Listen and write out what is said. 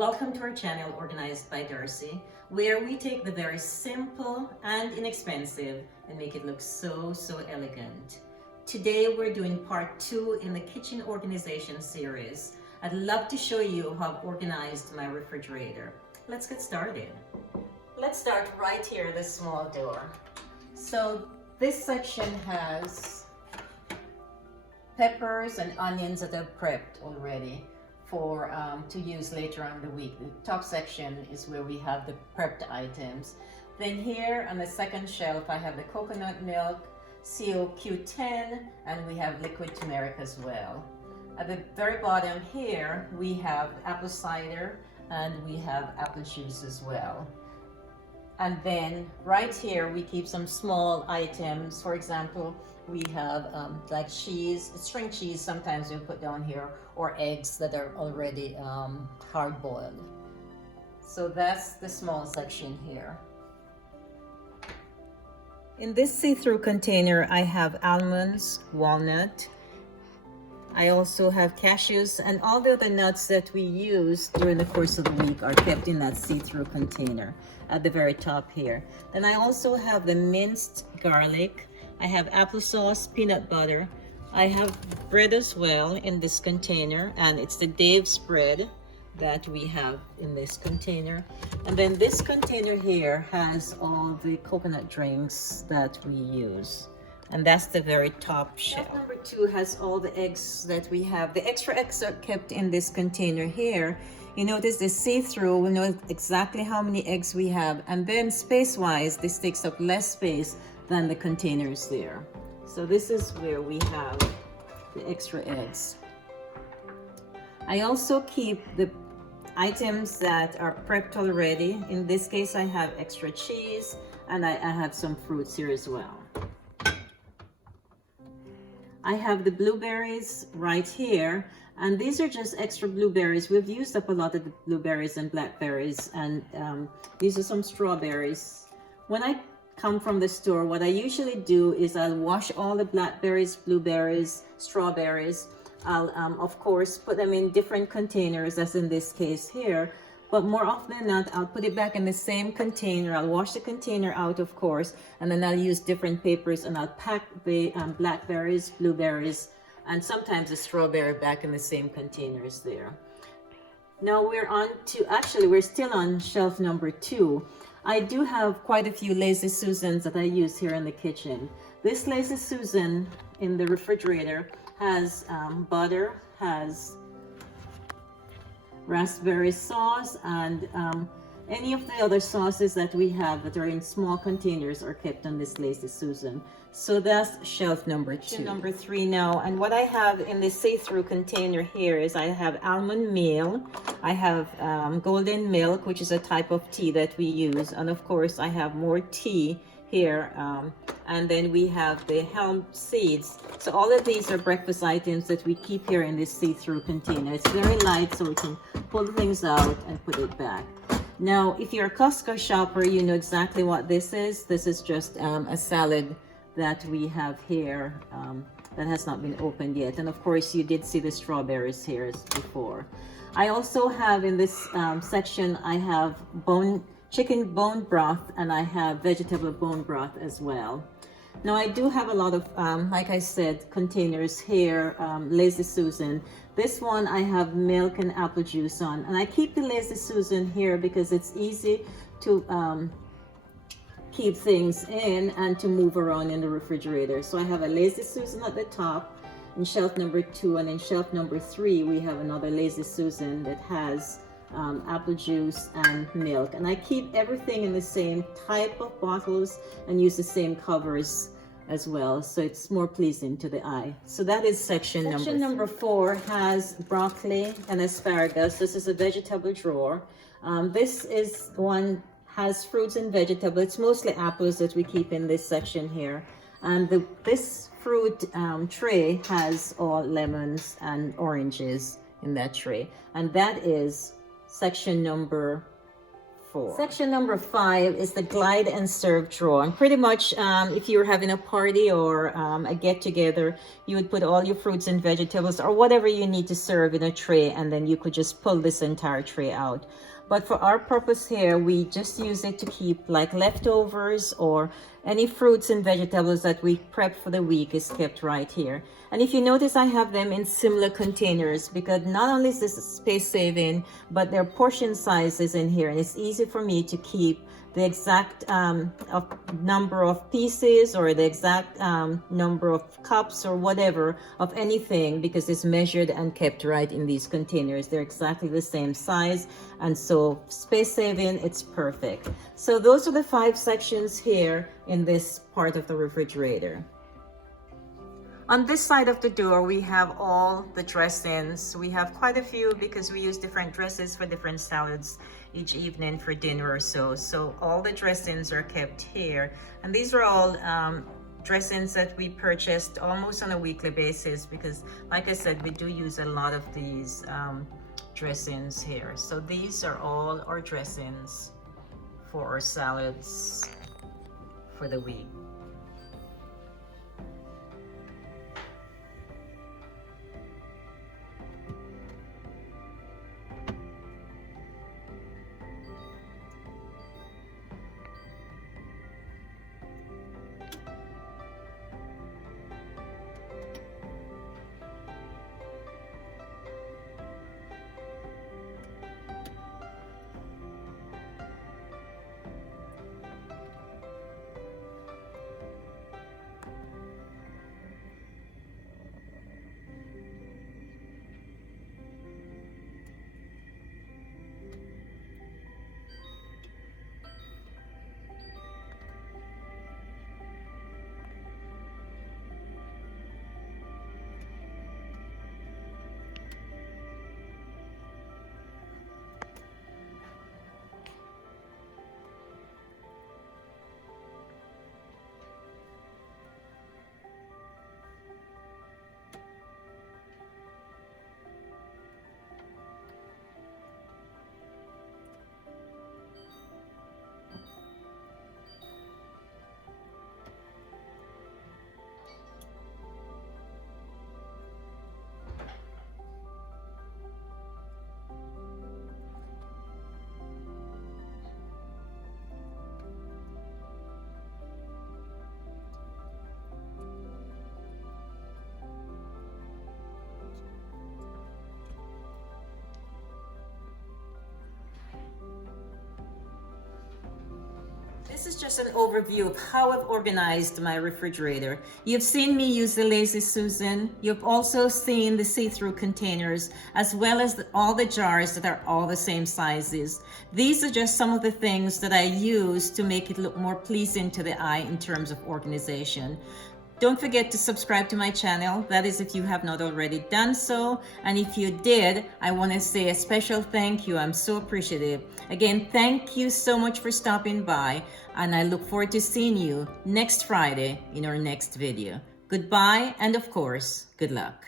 Welcome to our channel Organized by Darcy, where we take the very simple and inexpensive and make it look so elegant. Today we're doing part 2 in the kitchen organization series. I'd love to show you how I've organized my refrigerator. Let's get started. Let's start right here, this small door. So this section has peppers and onions that I've prepped already for to use later on in the week. The top section is where we have the prepped items. Then here on the second shelf I have the coconut milk, COQ10, and we have liquid turmeric as well. At the very bottom here we have apple cider and we have apple juice as well. And then right here we keep some small items. For example, we have like cheese, string cheese sometimes we put down here, or eggs that are already hard boiled. So that's the small section here. In this see-through container I have almonds, walnut. I also have cashews, and all the other nuts that we use during the course of the week are kept in that see-through container at the very top here. Then I also have the minced garlic. I have applesauce, peanut butter. I have bread as well in this container, and it's the Dave's bread that we have in this container. And then this container here has all the coconut drinks that we use. And that's the very top shelf. Number 2 has all the eggs that we have. The extra eggs are kept in this container here. You notice the see-through, we know exactly how many eggs we have. And then space-wise, this takes up less space than the containers there. So this is where we have the extra eggs. I also keep the items that are prepped already. In this case, I have extra cheese, and I have some fruits here as well. I have the blueberries right here, and these are just extra blueberries. We've used up a lot of the blueberries and blackberries, and these are some strawberries. When I come from the store, what I usually do is I'll wash all the blackberries, blueberries, strawberries. I'll of course put them in different containers, as in this case here, but more often than not I'll put it back in the same container. I'll wash the container out, of course, and then I'll use different papers and I'll pack the blackberries, blueberries, and sometimes the strawberry back in the same containers there. Now we're still on shelf number 2. I do have quite a few Lazy Susans that I use here in the kitchen. This Lazy Susan in the refrigerator has butter, has raspberry sauce, and any of the other sauces that we have that are in small containers are kept on this Lazy Susan. So that's shelf number 2. Number 3 now, and what I have in this see-through container here is I have almond meal, I have golden milk, which is a type of tea that we use, and of course I have more tea here, and then we have the hemp seeds. So all of these are breakfast items that we keep here in this see-through container. It's very light, so we can pull things out and put it back. Now, if you're a Costco shopper, you know exactly what this is. This is just a salad that we have here that has not been opened yet. And of course, you did see the strawberries here before. I also have in this section, I have chicken bone broth, and I have vegetable bone broth as well. Now I do have a lot of, like I said, containers here, Lazy Susan. This one I have milk and apple juice on, and I keep the Lazy Susan here because it's easy to keep things in and to move around in the refrigerator. So I have a Lazy Susan at the top in shelf number 2, and in shelf number 3 we have another Lazy Susan that has apple juice and milk, and I keep everything in the same type of bottles and use the same covers as well, so it's more pleasing to the eye. So that is section number 4 has broccoli and asparagus. This is a vegetable drawer. This is one has fruits and vegetables. It's mostly apples that we keep in this section here, and this fruit tray has all lemons and oranges in that tray, and that is section number 4. Section number 5 is the glide and serve drawer. And pretty much if you're having a party or a get-together, you would put all your fruits and vegetables or whatever you need to serve in a tray, and then you could just pull this entire tray out. But for our purpose here, we just use it to keep like leftovers, or any fruits and vegetables that we prep for the week is kept right here. And if you notice, I have them in similar containers because not only is this space saving, but their portion sizes in here, and it's easy for me to keep the exact number of pieces or the exact number of cups or whatever of anything, because it's measured and kept right in these containers. They're exactly the same size, and so space saving, it's perfect. So those are the 5 sections here in this part of the refrigerator. On this side of the door, we have all the dressings. We have quite a few because we use different dresses for different salads each evening for dinner or so. So all the dressings are kept here. And these are all dressings that we purchased almost on a weekly basis because, like I said, we do use a lot of these dressings here. So these are all our dressings for our salads for the week. This is just an overview of how I've organized my refrigerator. You've seen me use the Lazy Susan. You've also seen the see-through containers, as well as all the jars that are all the same sizes. These are just some of the things that I use to make it look more pleasing to the eye in terms of organization. Don't forget to subscribe to my channel. That is if you have not already done so. And if you did, I want to say a special thank you. I'm so appreciative. Again, thank you so much for stopping by. And I look forward to seeing you next Friday in our next video. Goodbye, and of course, good luck.